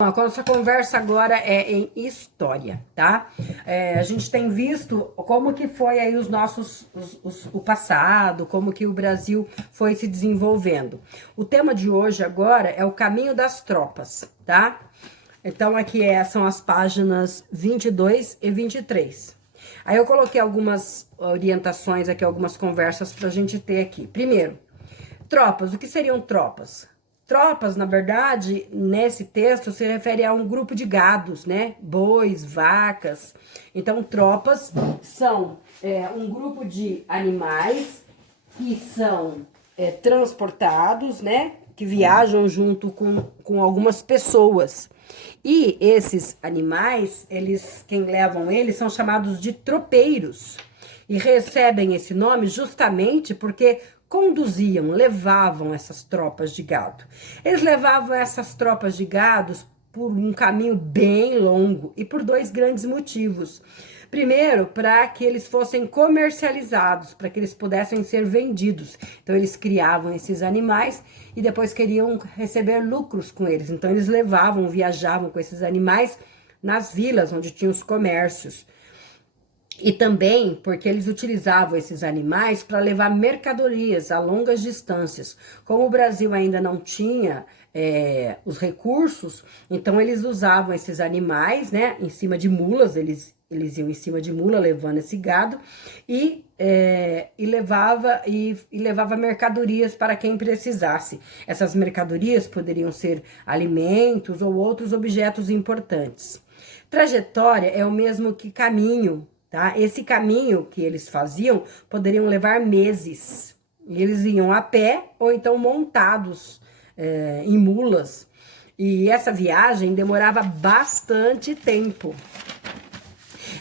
A nossa conversa agora é em história, tá? A gente tem visto como que foi aí o passado, como que o Brasil foi se desenvolvendo. O tema de hoje agora é o caminho das tropas, tá? Então aqui são as páginas 22 e 23. Aí eu coloquei algumas orientações aqui, algumas conversas pra gente ter aqui. Primeiro, tropas. O que seriam tropas? Tropas, na verdade, nesse texto se refere a um grupo de gados, né? Bois, vacas. Então, tropas são um grupo de animais que são transportados, né? Que viajam junto com algumas pessoas. E esses animais, quem levam eles são chamados de tropeiros. E recebem esse nome justamente porque conduziam, levavam essas tropas de gado. Eles levavam essas tropas de gados por um caminho bem longo e por dois grandes motivos. Primeiro, para que eles fossem comercializados, para que eles pudessem ser vendidos. Então, eles criavam esses animais e depois queriam receber lucros com eles. Então, eles viajavam com esses animais nas vilas onde tinham os comércios. E também porque eles utilizavam esses animais para levar mercadorias a longas distâncias. Como o Brasil ainda não tinha os recursos, então eles usavam esses animais, né, em cima de mulas, eles iam em cima de mula levando esse gado e levava mercadorias para quem precisasse. Essas mercadorias poderiam ser alimentos ou outros objetos importantes. Trajetória é o mesmo que caminho. Tá? Esse caminho que eles faziam poderiam levar meses. Eles iam a pé ou então montados em mulas. E essa viagem demorava bastante tempo.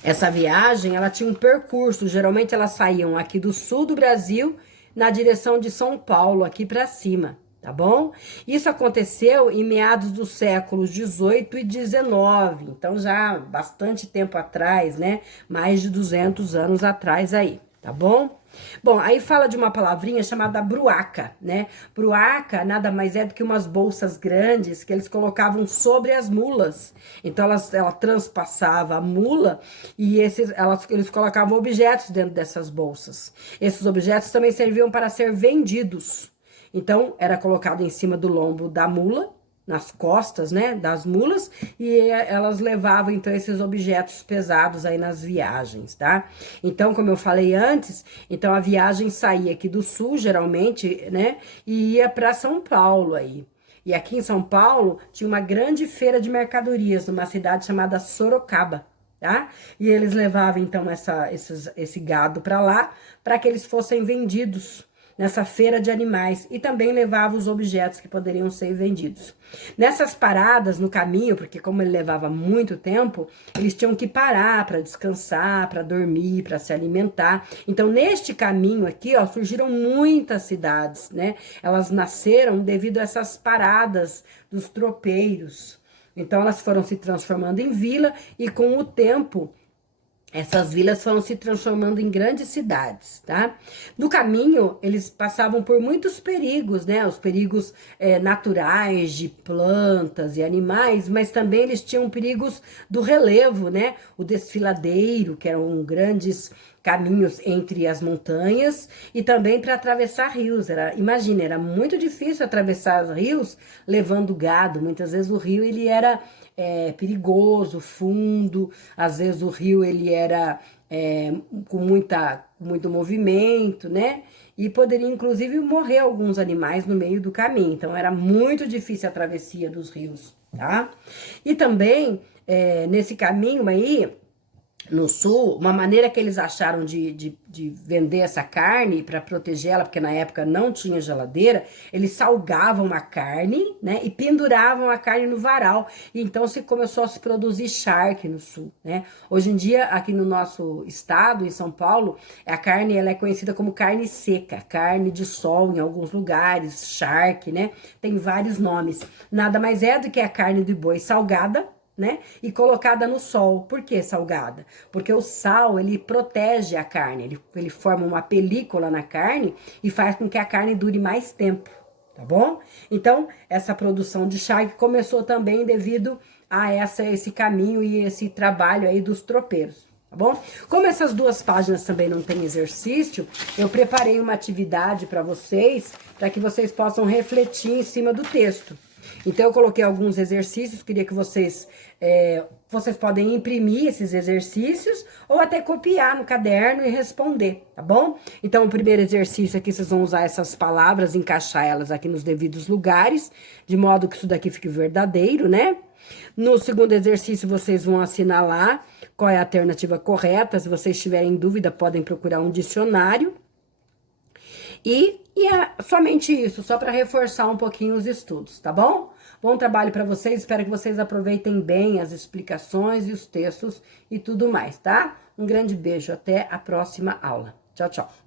Essa viagem, ela tinha um percurso. Geralmente elas saíam aqui do sul do Brasil na direção de São Paulo, aqui para cima. Tá bom? Isso aconteceu em meados dos séculos 18 e 19, então já bastante tempo atrás, né? Mais de 200 anos atrás aí, tá bom? Bom, aí fala de uma palavrinha chamada bruaca, né? Bruaca nada mais é do que umas bolsas grandes que eles colocavam sobre as mulas. Então ela transpassava a mula e eles colocavam objetos dentro dessas bolsas. Esses objetos também serviam para ser vendidos. Então, era colocado em cima do lombo da mula, nas costas, né, das mulas, e elas levavam, então, esses objetos pesados aí nas viagens, tá? Então, como eu falei antes, então a viagem saía aqui do sul, geralmente, né, e ia para São Paulo aí. E aqui em São Paulo, tinha uma grande feira de mercadorias, numa cidade chamada Sorocaba, tá? E eles levavam, então, esse gado para lá, para que eles fossem vendidos nessa feira de animais e também levava os objetos que poderiam ser vendidos. Nessas paradas no caminho, porque como ele levava muito tempo, eles tinham que parar para descansar, para dormir, para se alimentar. Então, neste caminho aqui, ó, surgiram muitas cidades, né? Elas nasceram devido a essas paradas dos tropeiros. Então, elas foram se transformando em vila e com o tempo essas vilas foram se transformando em grandes cidades, tá? No caminho, eles passavam por muitos perigos, né? Os perigos naturais de plantas e animais, mas também eles tinham perigos do relevo, né? O desfiladeiro, que eram grandes caminhos entre as montanhas e também para atravessar rios. Imagina, era muito difícil atravessar os rios levando gado. Muitas vezes o rio ele era perigoso, fundo, às vezes o rio ele era com muito movimento, né? E poderia inclusive morrer alguns animais no meio do caminho. Então era muito difícil a travessia dos rios, tá? E também nesse caminho aí no sul, uma maneira que eles acharam de vender essa carne para proteger ela, porque na época não tinha geladeira, eles salgavam a carne, né, e penduravam a carne no varal. E então se começou a se produzir charque no sul, né? Hoje em dia, aqui no nosso estado, em São Paulo, a carne ela é conhecida como carne seca, carne de sol em alguns lugares, charque, né? Tem vários nomes. Nada mais é do que a carne de boi salgada, né? E colocada no sol. Por que salgada? Porque o sal, ele protege a carne, ele forma uma película na carne e faz com que a carne dure mais tempo, tá bom? Então, essa produção de chá que começou também devido a esse caminho e esse trabalho aí dos tropeiros, tá bom? Como essas duas páginas também não tem exercício, eu preparei uma atividade para que vocês possam refletir em cima do texto. Então, eu coloquei alguns exercícios, queria que vocês podem imprimir esses exercícios ou até copiar no caderno e responder, tá bom? Então, o primeiro exercício aqui, vocês vão usar essas palavras, encaixar elas aqui nos devidos lugares, de modo que isso daqui fique verdadeiro, né? No segundo exercício, vocês vão assinalar qual é a alternativa correta. Se vocês tiverem dúvida, podem procurar um dicionário. E é somente isso, só para reforçar um pouquinho os estudos, tá bom? Bom trabalho para vocês, espero que vocês aproveitem bem as explicações e os textos e tudo mais, tá? Um grande beijo, até a próxima aula. Tchau, tchau.